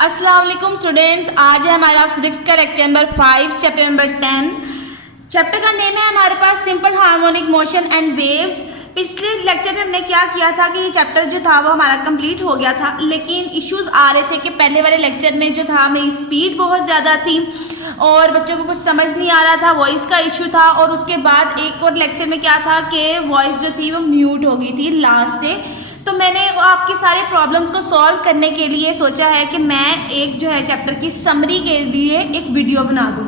अस्सलाम वालेकुम स्टूडेंट्स, आज है हमारा फिजिक्स का lecture number 5 chapter number 10। Chapter का नेम है हमारे पास simple harmonic motion and waves. पिछले लेक्चर में हमने क्या किया था कि ये चैप्टर जो था वो हमारा कंप्लीट हो गया था, लेकिन इश्यूज आ रहे थे कि पहले वाले लेक्चर में जो था मेरी स्पीड बहुत ज़्यादा थी और बच्चों को कुछ समझ नहीं आ रहा था, वॉइस का इशू था। और उसके बाद एक और लेक्चर में क्या था कि वॉइस जो थी वो म्यूट हो गई थी लास्ट से। तो मैंने आपके सारे प्रॉब्लम्स को सॉल्व करने के लिए सोचा है कि मैं एक जो है चैप्टर की समरी के लिए एक वीडियो बना दूं।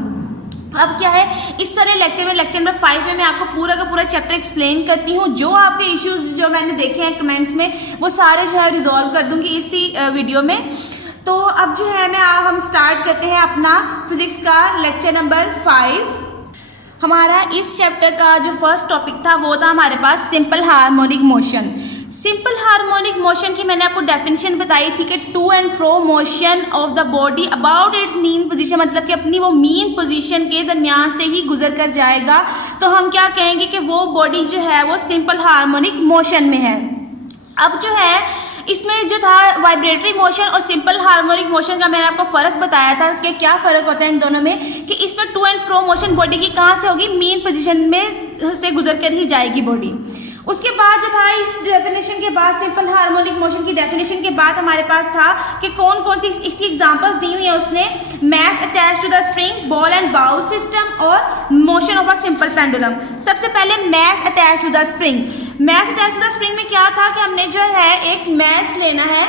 अब क्या है, इस सारे लेक्चर में लेक्चर नंबर 5 में मैं आपको पूरा का पूरा चैप्टर एक्सप्लेन करती हूँ। जो आपके इश्यूज जो मैंने देखे हैं कमेंट्स में वो सारे जो है रिजॉल्व कर दूंगी इसी वीडियो में। तो अब जो है हम स्टार्ट करते हैं अपना फिजिक्स का लेक्चर नंबर 5। हमारा इस चैप्टर का जो फर्स्ट टॉपिक था वो था हमारे पास simple harmonic motion. Simple harmonic motion की मैंने आपको डेफिनेशन बताई थी कि to and fro motion of the body about its mean position, मतलब कि अपनी वो मीन पोजीशन के दरमियान से ही गुजर कर जाएगा। तो हम क्या कहेंगे कि वो बॉडी जो है वो सिंपल हार्मोनिक मोशन में है। अब जो है इसमें जो था वाइब्रेटरी मोशन और सिंपल हार्मोनिक मोशन का मैंने आपको फ़र्क बताया था कि क्या फ़र्क होता है इन दोनों में, कि इसमें to and fro motion body की कहाँ से होगी, मीन पोजीशन में से गुजर कर ही जाएगी बॉडी। उसके बाद जो था इस डेफिनेशन के बाद सिंपल हार्मोनिक मोशन की डेफिनेशन के बाद हमारे पास था कि कौन कौन सी इसकी एग्जांपल्स दी हुई है उसने, mass attach to the spring, ball and bowl system और motion of a simple pendulum. सबसे पहले mass attach to the spring. Mass attach to the spring में क्या था कि हमने जो है एक मैस लेना है।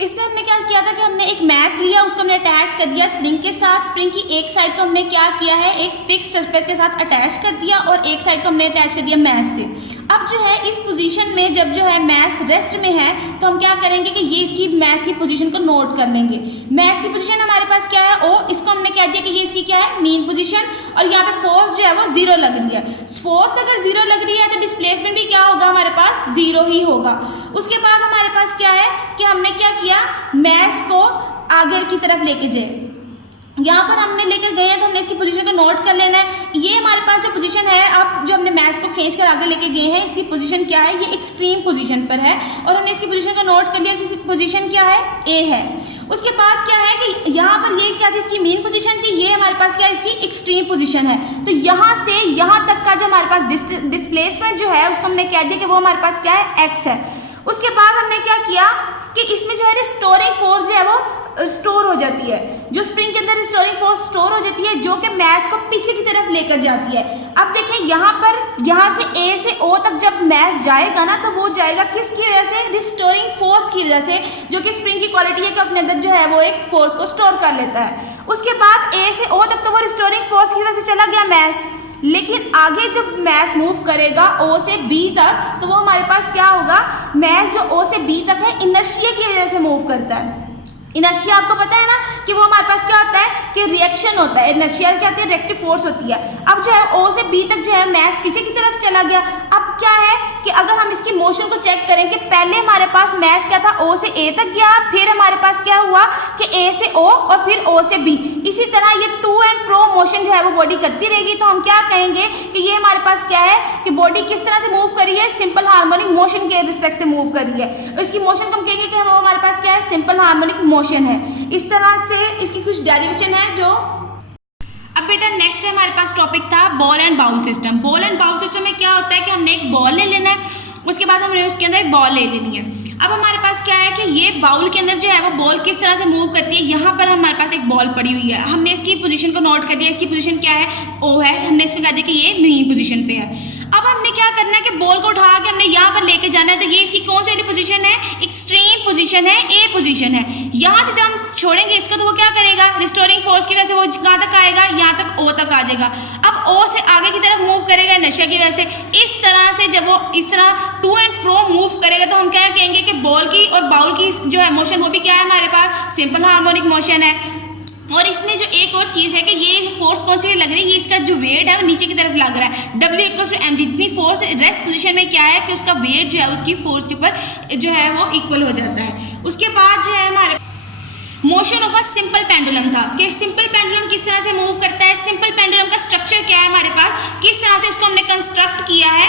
इसमें हमने क्या किया था कि हमने एक मैस लिया, उसको हमने अटैच कर दिया स्प्रिंग के साथ। स्प्रिंग की एक साइड को हमने क्या किया है, एक फिक्स सरफेस के साथ अटैच कर दिया और एक साइड को हमने अटैच कर दिया मैस से। अब जो है इस पोजीशन में जब जो है मैस रेस्ट में है तो हम क्या करेंगे कि ये इसकी मैस की पोजीशन को नोट कर लेंगे। मैस की पोजीशन हमारे पास क्या है, ओ, इसको हमने कह दिया कि ये इसकी क्या है, मीन पोजीशन। और यहाँ पे फोर्स जो है वो 0 लग रही है। फोर्स अगर 0 लग रही है तो डिस्प्लेसमेंट भी क्या होगा, हमारे पास 0 ही होगा। उसके बाद हमारे पास क्या है कि हमने क्या किया, मैस को आगे की तरफ लेके जाए। यहाँ पर हमने लेकर गए हैं तो हमने इसकी पोजीशन को नोट कर लेना है। ये हमारे पास जो पोजीशन है, आप जो हमने मैस को खींच कर आगे लेके गए हैं, इसकी पोजीशन क्या है, ये एक्सट्रीम पोजीशन पर है और हमने इसकी पोजीशन को नोट कर लिया। इसकी पोजीशन क्या है, ए है। उसके बाद क्या है कि यहाँ पर ये क्या थी, इसकी मेन पोजीशन थी, ये हमारे पास क्या है, इसकी एक्सट्रीम पोजीशन है। तो यहाँ से यहाँ तक का जो हमारे पास डिस्प्लेसमेंट जो है उसको हमने कह दिया कि वो हमारे पास क्या है, एक्स है। उसके बाद हमने क्या किया कि इसमें जो है रिस्टोरिंग फोर्स जो है वो स्टोर हो जाती है। जो स्प्रिंग के अंदर रिस्टोरिंग फोर्स स्टोर हो जाती है जो कि मैस को पीछे की तरफ लेकर जाती है। अब देखें यहाँ पर, यहाँ से ए से ओ तक जब मैस जाएगा ना तो वो जाएगा किसकी वजह से, रिस्टोरिंग फोर्स की वजह से, जो कि स्प्रिंग की क्वालिटी है कि अपने अंदर जो है वो एक फोर्स को स्टोर कर लेता है। उसके बाद ए से ओ तक तो वो रिस्टोरिंग फोर्स की वजह से चला गया मैस, लेकिन आगे जब मैस मूव करेगा ओ से बी तक तो वो हमारे पास क्या होगा, मैस जो ओ से बी तक है इनर्शिया की वजह से मूव करता है। इनर्शिया आपको पता है ना कि वो हमारे पास क्या होता है कि रिएक्शन होता है। इनर्शिया क्या होती है, रिएक्टिव फोर्स होती है। अब जो है ओ से बी तक जो है मैस पीछे की तरफ चला गया। अब क्या है कि अगर हम इसकी मोशन को चेक करें कि पहले हमारे पास मैस क्या था, ओ से ए तक गया, फिर हमारे पास क्या हुआ कि ए से ओ और फिर ओ से बी। इसी तरह ये टू एंड फ्रो मोशन जो है वो बॉडी करती रहेगी। तो हम क्या कहेंगे कि ये हमारे पास क्या है कि बॉडी किस तरह से मूव करी है, सिंपल हार्मोनिक मोशन के रिस्पेक्ट से मूव करी है। इसकी मोशन को हम कहेंगे कि हम हमारे पास क्या है, सिंपल हार्मोनिक मोशन है। इस तरह से इसकी कुछ डेरिवेशन है जो। अब बेटा नेक्स्ट है हमारे पास टॉपिक था ball and bowl system. Ball and bowl system में क्या होता है कि हमने एक बॉल ले लेना है, उसके बाद हमने उसके अंदर एक बॉल ले लेनी है। अब हमारे पास क्या है कि ये बाउल के अंदर जो है वो बॉल किस तरह से मूव करती है। यहाँ पर हमारे पास एक बॉल पड़ी हुई है, हमने इसकी पोजीशन को नोट कर दिया। इसकी पोजीशन क्या है, ओ है, हमने इसको कह दिया कि ये मेन पोजीशन पे है। अब हमने क्या करना है कि बॉल को उठा के हमने यहाँ पर लेके जाना है। तो ये इसकी कौन सी वाली पोजीशन है, एक्सट्रीम पोजीशन है, ए पोजीशन है। यहाँ से जब हम छोड़ेंगे इसको तो वो क्या करेगा, रिस्टोरिंग फोर्स की वजह से वो कहाँ तक आएगा, यहाँ तक ओ तक आ जाएगा। अब ओ से आगे की तरफ मूव करेगा इनर्शिया की वजह से। इस तरह से जब वो इस तरह टू एंड फ्रो मूव करेगा तो हम क्या कहेंगे कि बॉल की और बाउल की जो है मोशन वो भी क्या है, हमारे पास सिंपल हार्मोनिक मोशन है। और इसमें जो एक और चीज़ है कि ये फोर्स कौन सी लग रही है, ये इसका जो वेट है वो नीचे की तरफ लग रहा है। W=mg, जितनी फोर्स रेस्ट पोजीशन में क्या है कि उसका वेट जो है उसकी फोर्स के ऊपर जो है वो इक्वल हो जाता है। उसके बाद जो है हमारे motion of a simple pendulum था कि सिंपल पेंडुलम किस तरह से मूव करता है, सिंपल पेंडुलम का स्ट्रक्चर क्या है हमारे पास, किस तरह से उसको हमने कंस्ट्रक्ट किया है।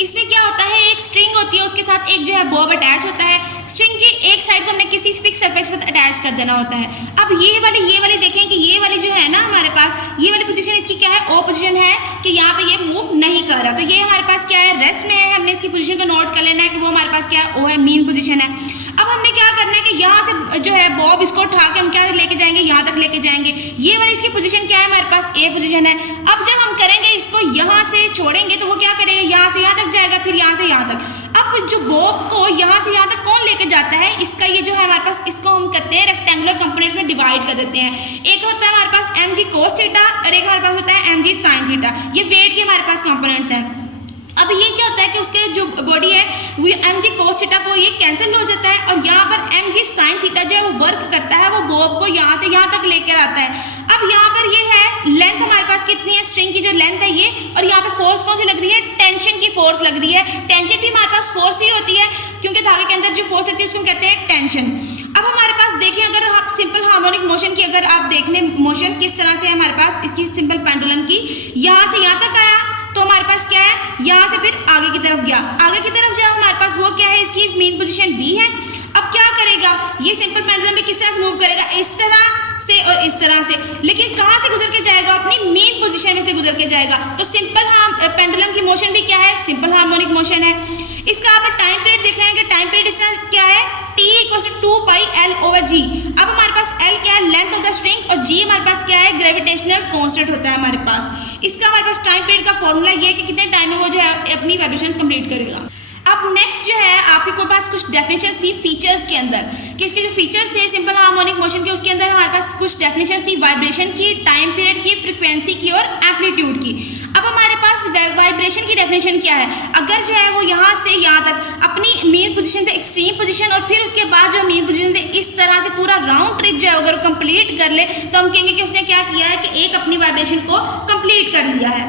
इसमें क्या होता है, एक स्ट्रिंग होती है, उसके साथ एक जो है बॉब अटैच होता है। स्ट्रिंग की एक साइड को हमने किसी फिक्स सरफेस के साथ अटैच कर देना होता है। अब ये वाली देखें कि ये वाली जो है ना हमारे पास, ये वाली पोजीशन इसकी क्या है, ओ पोजीशन है कि यहाँ पे ये मूव नहीं कर रहा, तो ये हमारे पास क्या है, रेस्ट में है। हमने इसकी पोजीशन को नोट कर लेना है कि वो हमारे पास क्या है, ओ है, मीन पोजीशन है। अब हमने क्या करना है कि यहाँ से जो है बॉब इसको उठा के हम क्या लेके जाएंगे, यहाँ तक लेके जाएंगे। ये वाली इसकी पोजीशन क्या है, हमारे पास ए पोजीशन है। अब जब हम करेंगे इसको यहाँ से छोड़ेंगे तो वो क्या करेगा, यहाँ से यहाँ तक जाएगा, फिर यहाँ से यहाँ तक। अब जो बॉब को यहाँ से यहाँ तक कौन लेके जाता है, इसका ये जो है हमारे पास, इसको हम करते हैं रेक्टेंगुलर कंपोनेंट्स में डिवाइड कर देते हैं। एक होता है हमारे पास mg cos थीटा और एक हमारे पास होता है mg sin थीटा। ये वेट के हमारे पास कंपोनेंट्स हैं। अब ये क्या होता है कि उसके जो बॉडी है वो mg cos थीटा को ये कैंसिल हो जाता है और यहाँ पर mg sin थीटा जो है वो वर्क करता है, वो बॉब को यहाँ से यहाँ तक लेकर आता है। अब यहाँ पर ये है लेंथ हमारे पास कितनी है, स्ट्रिंग की जो लेंथ है ये, और यहाँ पे फोर्स कौन सी लग रही है, टेंशन की फोर्स लग रही है। टेंशन भी हमारे पास फोर्स ही होती है क्योंकि धागे के अंदर जो फोर्स लगती है उसको कहते हैं टेंशन। अब हमारे पास देखिए, अगर आप सिंपल हार्मोनिक मोशन की अगर आप देखने मोशन किस तरह से हमारे पास इसकी सिंपल पेंडुलम की, यहाँ से यहाँ तक आया तो हमारे पास क्या है, यहाँ से फिर आगे की तरफ गया, आगे की तरफ जाओ हमारे पास वो क्या है, इसकी मीन पोजीशन बी है। अब क्या करेगा, ये सिंपल पेंडुलम में किस तरह से मूव करेगा, इस तरह से और इस तरह से, लेकिन कहाँ से गुजर के जाएगा, अपनी मीन पोजीशन में से गुजर के जाएगा। तो सिंपल पेंडुलम की मोशन भी क्या है, सिंपल हार्मोनिक मोशन है। इसका आप टाइम पीरियड देख रहे हैं कि टाइम पीरियड इस तरह क्या है, t = 2 पाई l ओवर g। अब हमारे पास l क्या है, लेंथ ऑफ द स्ट्रिंग, और g हमारे पास क्या है, ग्रेविटेशनल कांस्टेंट होता है हमारे पास। इसका हमारे पास टाइम पीरियड का फॉर्मूला ये है कि कितने टाइम में वो जो है अपनी वाइब्रेशंस कंप्लीट करेगा। अब नेक्स्ट जो है आपके को पास कुछ डेफिनेशंस थी फीचर्स के अंदर, कि इसके जो फीचर्स थे सिंपल हार्मोनिक मोशन के, उसके अंदर हमारे पास कुछ डेफिनेशंस थी वाइब्रेशन की, टाइम पीरियड की, फ्रीक्वेंसी की और एम्पलीट्यूड की। अब हमारे पास वाइब्रेशन की डेफिनेशन क्या है, अगर जो है वो यहाँ से यहाँ तक अपनी मीन पोजीशन से एक्सट्रीम पोजीशन और फिर उसके बाद जो मीन पोजीशन से इस तरह से पूरा राउंड ट्रिप जो है अगर कंप्लीट कर ले तो हम कहेंगे कि उसने क्या किया है कि एक अपनी वाइब्रेशन को कंप्लीट कर लिया है।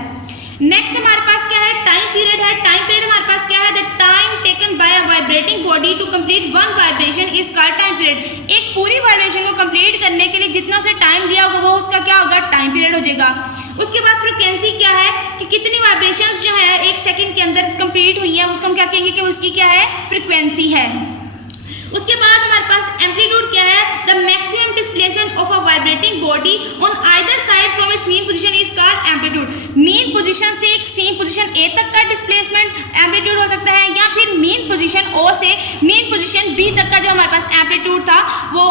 नेक्स्ट हमारे पास क्या है, टाइम पीरियड है। टाइम पीरियड हमारे पास क्या है, the time taken by a vibrating body to complete one vibration is called time period. एक पूरी वाइब्रेशन को कंप्लीट करने के लिए जितना उसे टाइम दिया होगा वो उसका क्या होगा, टाइम पीरियड हो जाएगा। उसके बाद फ्रीक्वेंसी क्या है कि कितनी वाइब्रेशंस जो है एक सेकंड के अंदर कंप्लीट हुई है उसको हम क्या कहेंगे कि उसकी क्या है, फ्रीक्वेंसी है। उसके बाद हमारे पास एम्पलीट्यूड क्या है, the maximum displacement of a vibrating body on either side from its mean position is called amplitude. Mean position से एक्सट्रीम पोजीशन ए तक का डिस्प्लेसमेंट एम्पलीट्यूड हो सकता है, या फिर मीन पोजीशन ओ से मीन पोजीशन बी तक का जो हमारे पास एम्पलीट्यूड था वो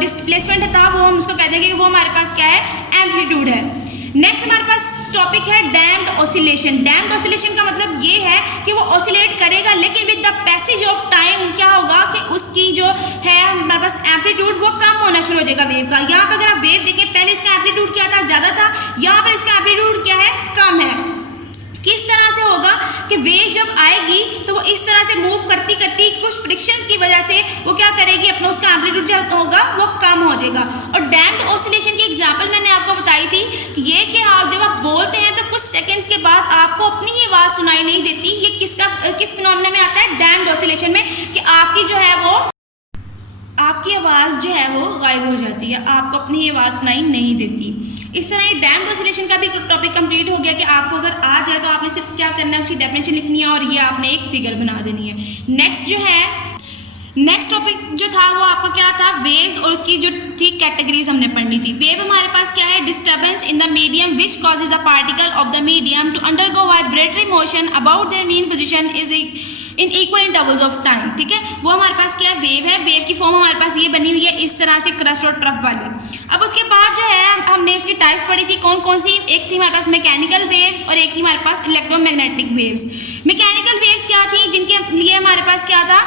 डिस्प्लेसमेंट था, वो हम उसको कह देंगे कि वो हमारे पास क्या है, एम्पलीट्यूड है। नेक्स्ट हमारे पास टॉपिक है डैम्प्ड ऑसिलेशन। डैम्प्ड ऑसिलेशन का मतलब ये है कि वो ऑसिलेट करेगा लेकिन with the passage of time क्या होगा कि उसकी जो है हमारे पास एम्पलीट्यूड वो कम होना शुरू हो जाएगा वेव का। यहाँ पर अगर आप वेव देखें, पहले इसका एम्पलीट्यूड क्या था, ज़्यादा था, यहाँ पर इसका एम्पलीट्यूड क्या है, कम है। किस तरह से होगा कि वेव जब आएगी तो वो इस तरह से मूव करती करती कुछ फ्रिक्शंस की वजह से वो क्या करेगी, अपना उसका एम्पलीट्यूड जो होगा वो कम हो जाएगा। और डैम्प्ड ऑसिलेशन की एग्जांपल मैंने आपको बताई थी कि ये कि आप जब आप बोलते हैं तो कुछ सेकंड्स के बाद आपको अपनी ही आवाज़ सुनाई नहीं देती। ये किस फिनोमेना में आता है, डैम्प्ड ऑसिलेशन में, कि आपकी जो है वो आपकी आवाज़ जो है वो गायब हो जाती है, आपको अपनी आवाज़ सुनाई नहीं देती। इस तरह ये डैम्प्ड ऑसिलेशन का भी टॉपिक कंप्लीट हो गया कि आपको अगर आ जाए तो आपने सिर्फ क्या करना है, उसकी डेफिनेशन लिखनी है और ये आपने एक फिगर बना देनी है। नेक्स्ट जो है, नेक्स्ट टॉपिक जो था वो आपका क्या था, वेव्स, और उसकी जो थी कैटेगरीज हमने पढ़नी थी। वेव हमारे पास क्या है, disturbance in the medium which causes the particle of the medium to undergo vibratory motion about their mean position is in equal intervals of time. ठीक है, वो हमारे पास क्या वेव है। वेव की फॉर्म हमारे पास ये बनी हुई है इस तरह से, क्रस्ट और ट्रफ वाली। अब उसके बाद जो है हमने उसकी टाइप्स पढ़ी थी, कौन कौन सी, एक थी हमारे पास मैकेनिकल वेव्स और एक थी हमारे पास इलेक्ट्रोमैग्नेटिक वेव्स। मैकेनिकल वेव्स क्या थी, जिनके लिए हमारे पास क्या था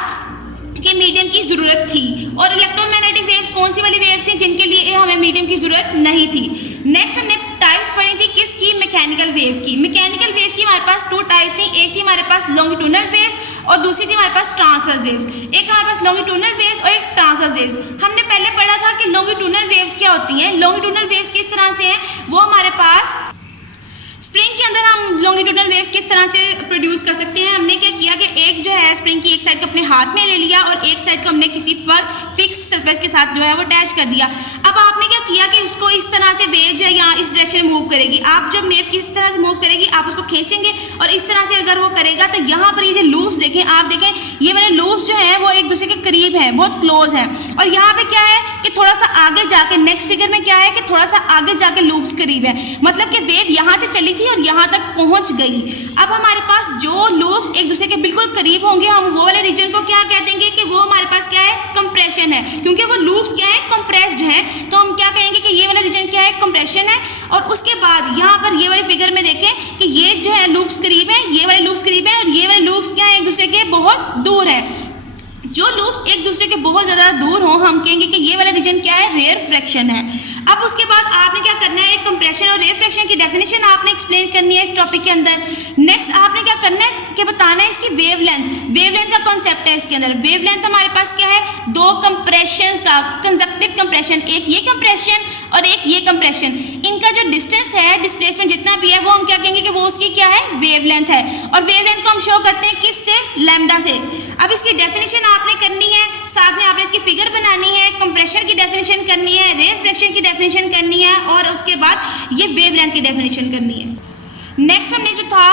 कि मीडियम की ज़रूरत थी, और इलेक्ट्रोमैग्नेटिक वेव्स कौन सी वाली वेव्स थी जिनके लिए हमें मीडियम की ज़रूरत नहीं थी। नेक्स्ट हमने टाइप्स पढ़ी थी किसकी, मैकेनिकल वेव्स की। मैकेनिकल वेव्स की हमारे पास दो टाइप्स थी, एक थी हमारे पास लॉन्गिट्यूडनल वेव्स और दूसरी थी हमारे पास ट्रांसवर्स वेव्स। एक हमारे पास लॉन्गिट्यूडनल वेव्स और एक ट्रांसवर्स वेव्स। हमने पहले पढ़ा था कि लॉन्गिट्यूडनल वेव्स क्या होती हैं। लॉन्गिट्यूडनल वेव्स किस तरह से हैं, वो हमारे पास स्प्रिंग के अंदर हम लॉन्गिट्यूडनल वेव्स किस तरह से प्रोड्यूस कर सकते हैं। हमने क्या किया कि एक जो है स्प्रिंग की एक साइड को अपने हाथ में ले लिया और एक साइड को हमने किसी पर फिक्स सरफेस के साथ जो है वो अटैच कर दिया। अब आप आपने क्या किया कि उसको इस तरह से वेव जो है यहाँ इस डायरेक्शन में मूव करेगी। आप जब वेव किस तरह से मूव करेगी आप उसको खींचेंगे और इस तरह से अगर वो करेगा तो यहाँ पर ये जो लूप्स देखें, आप देखें ये वाले लूप्स जो हैं वो एक दूसरे के करीब हैं, बहुत क्लोज हैं। और यहाँ पे क्या है कि थोड़ा सा आगे जाके नेक्स्ट फिगर में क्या है कि थोड़ा सा आगे जाके लूप्स करीब है, मतलब कि वेव यहाँ से चली थी और यहाँ तक पहुँच गई। अब हमारे पास जो लूप्स एक दूसरे के बिल्कुल करीब होंगे हम वो वाले रीजन को क्या कह देंगे कि वो हमारे पास क्या है, कंप्रेशन है, क्योंकि वो लूप्स क्या है, कंप्रेस्ड है। तो हम क्या कहेंगे कि ये वाला रीजन क्या है, कंप्रेशन है। और उसके बाद यहाँ पर ये वाले फिगर में देखें कि ये जो है लूप्स करीब है, ये वाले लूप्स करीब है और ये वाले लूप्स क्या है, एक दूसरे के बहुत दूर है। जो लूप्स एक दूसरे के बहुत ज़्यादा दूर हों हम कहेंगे कि ये वाला रीजन क्या है, रेयरफ्रैक्शन है। अब उसके बाद आपने क्या करना है, कंप्रेशन और रेयरफ्रैक्शन की डेफिनेशन आपने एक्सप्लेन करनी है इस टॉपिक के अंदर। नेक्स्ट आपने क्या करना है कि बताना है इसकी वेवलेंथ। वेवलेंथ का कॉन्सेप्ट है इसके अंदर। वेवलेंथ हमारे पास क्या है, दो कंप्रेशन का, कंजक्टिव कंप्रेशन, एक ये कंप्रेशन और एक ये कंप्रेशन, इनका जो डिस्टेंस है, डिस्प्लेसमेंट जितना भी है वो हम क्या कहेंगे कि वो उसकी क्या है, वेवलेंथ है। और वेवलेंथ को हम शो करते हैं किससे, लैम्डा से। अब इसकी डेफिनेशन आपने करनी है, साथ में आपने इसकी फिगर बनानी है, कंप्रेशन की डेफिनेशन करनी है, रेयरफ्रैक्शन की डेफिनेशन करनी है और उसके बाद ये वेवलेंथ की डेफिनेशन करनी है। नेक्स्ट हमने जो था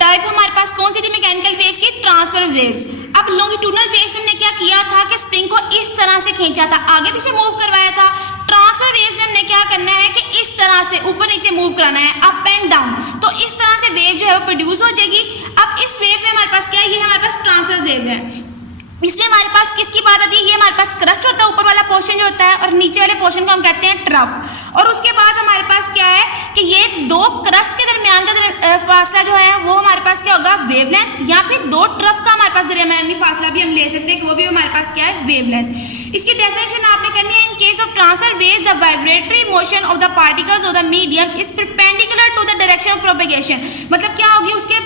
टाइप हमारे पास कौन सी थी, मैकेनिकल वेव्स की, ट्रांसफर वेव्स। अब लॉन्गिट्यूडनल वेव्स हमने क्या किया था कि स्प्रिंग को इस तरह से खींचा था, आगे पीछे मूव करवाया था। ट्रांसफर वेव्स में हमने क्या करना है कि इस तरह से ऊपर नीचे मूव कराना है, अप एंड डाउन। तो इस तरह से वेव जो है वो प्रोड्यूस हो जाएगी। अब इस वेव में हमारे पास क्या है, ये हमारे पास ट्रांसफर वेव है। इसमें हमारे पास किसकी बात आती है, ये हमारे पास क्रस्ट होता है, ऊपर वाला पोर्शन जो होता है, और नीचे वाले पोर्शन को हम कहते हैं ट्रफ। और उसके बाद हमारे पास क्या है कि ये दो क्रस्ट के दरमियान का फासला जो है वो हमारे पास क्या होगा, वेवलेंथ, या फिर दो ट्रफ का हमारे पास दरमियानी फासला भी हम ले सकते हैं कि वो भी हमारे पास क्या है, वेवलेंथ। इसकी डेफिनेशन आपने करनी है, in case of transverse wave the vibratory motion of the particles of the medium is perpendicular to the direction of propagation. मतलब क्या होगी, उसके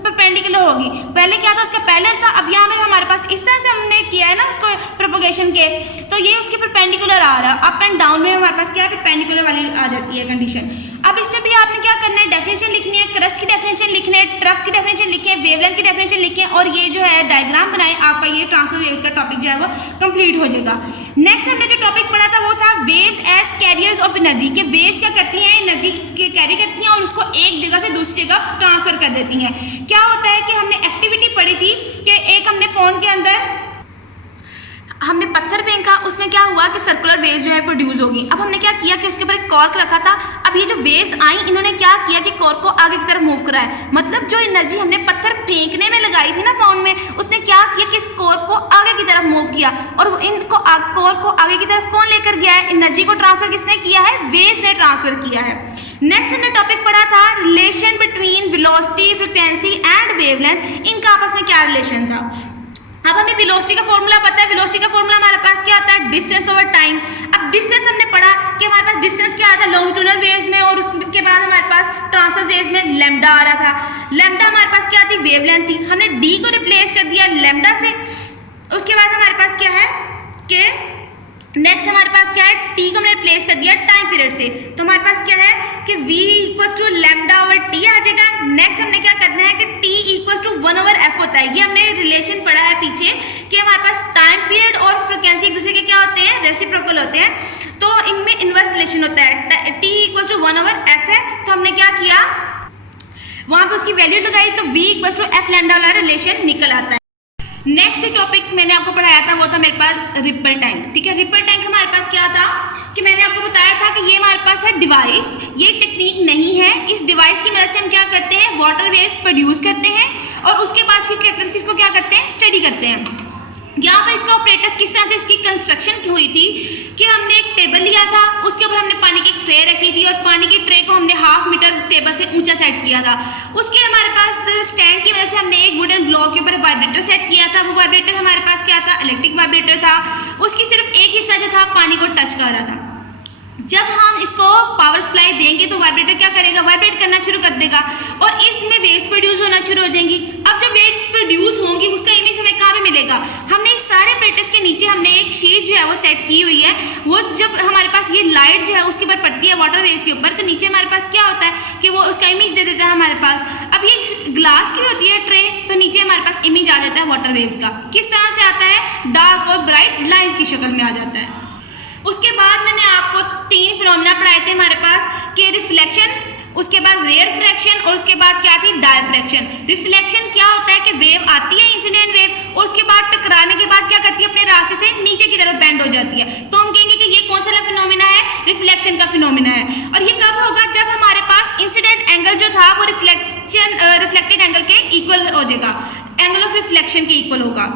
परपेंडिकुलर होगी। पहले क्या था, उसका पैरेलल था, अब यहाँ पे हमारे पास इस तरह से हमने किया है ना उसको प्रोपेगेशन के, तो ये उसके परपेंडिकुलर आ रहा है। अप एंड डाउन में हमारे पास क्या है, परपेंडिकुलर वाली आ जाती है कंडीशन। अब इसमें भी आपने क्या करना है, डेफिनेशन लिखनी है, क्रस्ट की डेफिनेशन लिखनी है, ट्रफ की डेफिनेशन लिखी है, वेवलेंथ की डेफिनेशन लिखी है और ये जो है डायग्राम बनाए, आपका ये ट्रांसफर वेव्स का टॉपिक जो है वो कंप्लीट हो जाएगा। नेक्स्ट हमने जो टॉपिक पढ़ा था वो था waves as carriers of energy, के वेव्स क्या करती हैं, एनर्जी के कैरी करती हैं और उसको एक जगह से दूसरी जगह ट्रांसफर कर देती हैं। क्या होता है कि हमने एक्टिविटी पढ़ी थी कि एक हमने पॉन्ड के अंदर हमने पत्थर फेंका, उसमें क्या हुआ कि सर्कुलर वेव्स जो है प्रोड्यूस होगी। अब हमने क्या किया कि उसके ऊपर एक कॉर्क रखा था। अब ये जो वेव्स आई इन्होंने क्या किया कि कॉर्क को आगे की तरफ मूव कराया, मतलब जो एनर्जी हमने पत्थर फेंकने में लगाई थी ना पाउंड में, उसने क्या किया कि इस कॉर्क को आगे की तरफ मूव किया। और इनको कॉर्क को आगे की तरफ कौन लेकर गया है, एनर्जी को ट्रांसफर किसने किया है, वेव से ट्रांसफर किया है। नेक्स्ट हमने टॉपिक पढ़ा था relation between velocity, frequency and wavelength, इनका आपस में क्या रिलेशन था। अब हमें वेलोसिटी का फॉर्मूला पता है, वेलोसिटी का फॉर्मूला हमारे पास क्या आता है, डिस्टेंस ओवर टाइम। अब डिस्टेंस हमने पढ़ा कि हमारे पास डिस्टेंस क्या आता है लॉन्गिट्यूडनल वेव्स में, और उसके बाद हमारे पास ट्रांसवर्स वेव्स में लैम्डा आ रहा था। लैम्डा हमारे पास क्या थी, वेवलेंथ थी, हमने डी को रिप्लेस कर दिया लैम्डा से। उसके बाद हमारे पास क्या है कि नेक्स्ट हमारे पास क्या है, टी को हमने रिप्लेस कर दिया टाइम पीरियड से, तो हमारे पास क्या है कि v equals to lambda over T आ जाएगा। नेक्स्ट हमने क्या करना है कि t equals to 1 over f होता है। ये हमने रिलेशन पढ़ा है पीछे कि हमारे पास टाइम पीरियड और फ्रीक्वेंसी एक दूसरे के क्या होते हैं, रेसिप्रोकल होते हैं, तो इनमें इनवर्स रिलेशन होता है। t equals to 1 over f है, तो हमने क्या किया वहां पे उसकी वैल्यू लगाई, तो v equals to f lambda वाला रिलेशन निकल आता है। नेक्स्ट टॉपिक मैंने आपको पढ़ाया था वो था मेरे पास रिपल टैंक। ठीक है, रिपल टैंक हमारे पास क्या था कि मैंने आपको बताया था कि ये हमारे पास है डिवाइस, ये टेक्निक नहीं है। इस डिवाइस की मदद से हम क्या करते हैं, वाटर वेव्स प्रोड्यूस करते हैं और उसके बाद इसकी कैरेक्टरिस्टिक्स को क्या करते हैं, स्टडी करते हैं। यहाँ पर इसका ऑपरेटर्स किस तरह से इसकी कंस्ट्रक्शन हुई थी कि हमने एक टेबल लिया था, उसके ऊपर हमने पानी की ट्रे रखी थी और पानी की ट्रे को हमने 1/2 मीटर टेबल से ऊंचा सेट किया था। उसके हमारे पास स्टैंड की वजह से हमने एक वुडन ब्लॉक के ऊपर वाइब्रेटर सेट किया था। वो वाइब्रेटर हमारे पास क्या था, इलेक्ट्रिक वाइब्रेटर था। उसकी सिर्फ एक हिस्सा जो था पानी को टच कर रहा था। जब हम इसको पावर सप्लाई देंगे तो वाइब्रेटर क्या करेगा, वाइब्रेट करना शुरू कर देगा और इसमें वेव्स प्रोड्यूस होना शुरू हो जाएंगी। अब जब वेव प्रोड्यूस होंगी उसका इमेज हमें कहाँ पे मिलेगा, हमने इस सारे प्लेटस के नीचे हमने एक शीट जो है वो सेट की हुई है। वो जब हमारे पास ये लाइट जो है उसके ऊपर पड़ती है वाटर वेव्स के ऊपर, तो नीचे हमारे पास क्या होता है कि वो उसका इमेज दे देता है हमारे पास। अब ये ग्लास की होती है ट्रे, तो नीचे हमारे पास इमेज आ जाता है वाटर वेव्स का। किस तरह से आता है, डार्क और ब्राइट लाइन्स की शक्ल में आ जाता है। उसके बाद मैंने आपको फिनोमिना पढ़ाए थे हमारे पास कि रिफ्लेक्शन, उसके बाद रेयरफ्रैक्शन और उसके बाद क्या थी डायफ्रैक्शन। रिफ्लेक्शन क्या होता है कि वेव आती है इंसिडेंट वेव और उसके बाद टकराने के बाद क्या करती है अपने रास्ते से नीचे की तरफ बेंड हो जाती है, तो हम कहेंगे कि ये कौन सा फिनोमिना है, रिफ्लेक्शन का फिनोमिना है। और ये कब होगा, जब हमारे पास इंसिडेंट एंगल जो था वो रिफ्लेक्टेड एंगल के इक्वल हो जाएगा, एंगल ऑफ रिफ्लेक्शन के इक्वल होगा।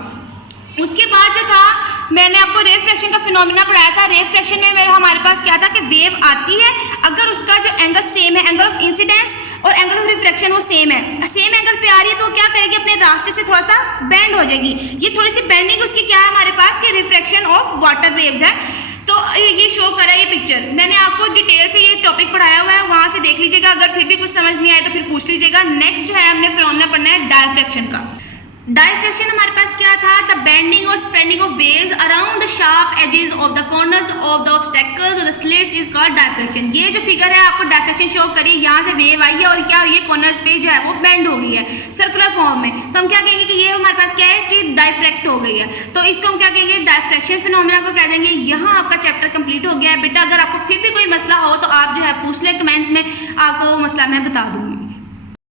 उसके बाद जो था मैंने आपको रेफ्रैक्शन का फिनोमिना पढ़ाया था। रेफ्रैक्शन में मेरा हमारे पास क्या था कि वेव आती है, अगर उसका जो एंगल सेम है, एंगल ऑफ इंसिडेंस और एंगल ऑफ रिफ्लेक्शन वो सेम है, सेम एंगल पे आ रही है तो क्या करेगी अपने रास्ते से थोड़ा सा बेंड हो जाएगी। ये थोड़ी सी बेंडिंग उसकी क्या है हमारे पास कि रिफ्रैक्शन ऑफ वाटर वेव्स है। तो ये शो कर रहा है ये पिक्चर, मैंने आपको डिटेल से ये टॉपिक पढ़ाया हुआ है, वहां से देख लीजिएगा। अगर फिर भी कुछ समझ नहीं आए तो फिर पूछ लीजिएगा। नेक्स्ट जो है हमने फिनोमिना पढ़ना है डायफ्रैक्शन का। डायफ्रैक्शन हमारे पास क्या था, द बेंडिंग और spreading of waves around the sharp edges of the corners of the obstacles और the slits is called diffraction. ये जो फिगर है आपको डायफ्रैक्शन शो करी, यहाँ से वेव आई है और क्या हुई है, कॉर्नर्स पे जो है वो बेंड हो गई है सर्कुलर फॉर्म में, तो हम क्या कहेंगे कि ये हमारे पास क्या है कि डायफ्रैक्ट हो गई है, तो इसको हम क्या कहेंगे डायफ्रैक्शन फिनोमिना को कह देंगे। यहाँ आपका चैप्टर कंप्लीट हो गया है बेटा। अगर आपको फिर भी कोई मसला हो तो आप जो है पूछ ले कमेंट्स में, आपको मतलब मैं बता दूंगी।